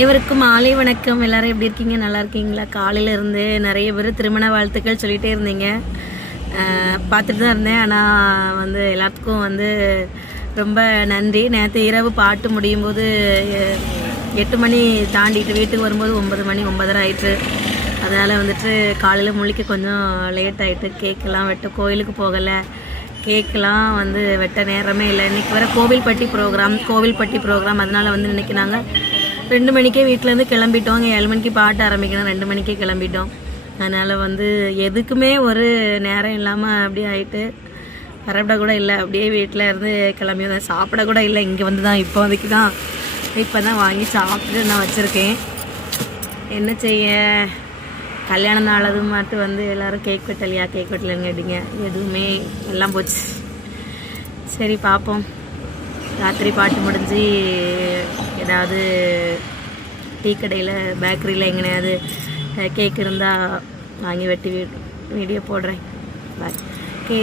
அனைவருக்கும் மாலை வணக்கம். எல்லாரும் எப்படி இருக்கீங்க? நல்லா இருக்கீங்களா? காலையில இருந்து நிறைய பேர் திருமண வாழ்த்துக்கள் சொல்லிகிட்டே இருந்தீங்க. பார்த்துட்டு தான் இருந்தேன். ஆனால் வந்து எல்லாத்துக்கும் வந்து ரொம்ப நன்றி. நேற்று இரவு பாட்டு முடியும் போது 8 மணி தாண்டிட்டு வீட்டுக்கு வரும்போது 9 மணி 9:30 ஆயிட்டு. அதனால் வந்துட்டு காலையில் முழிக்க கொஞ்சம் லேட் ஆகிட்டு. கேக்கெல்லாம் வெட்ட கோயிலுக்கு போகலை. கேக்கெலாம் வந்து வெட்ட நேரமே இல்லை. இன்றைக்கி வேறு கோவில்பட்டி ப்ரோக்ராம். அதனால் வந்து இன்றைக்கி நாங்கள் 2 மணிக்கே வீட்டிலேருந்து கிளம்பிட்டோம். 7 மணிக்கு பாட்டு ஆரம்பிக்கணும். 2 மணிக்கே கிளம்பிட்டோம். அதனால் வந்து எதுக்குமே ஒரு நேரம் இல்லாமல் அப்படியே ஆகிட்டு பரப்பிட கூட இல்லை. அப்படியே வீட்டில் இருந்து கிளம்பி வந்தேன். சாப்பிட கூட இல்லை. இங்கே வந்து தான் இப்போ தான் வாங்கி சாப்பிட்டு நான் வச்சுருக்கேன். என்ன செய்ய, கல்யாண நாள் அது மட்டும் வந்து எல்லோரும் கேக் வெட்டலைன்னு கேட்டீங்க. எதுவுமே எல்லாம் போச்சு. சரி பார்ப்போம். ராத்திரி பாட்டு முடிஞ்சு ஏதாவது டீ கடையில் பேக்கரியில் எங்கேயாவது கேக் இருந்தால் வாங்கி வெட்டி வீடியோ போடுறேன். பாய். ஓகே.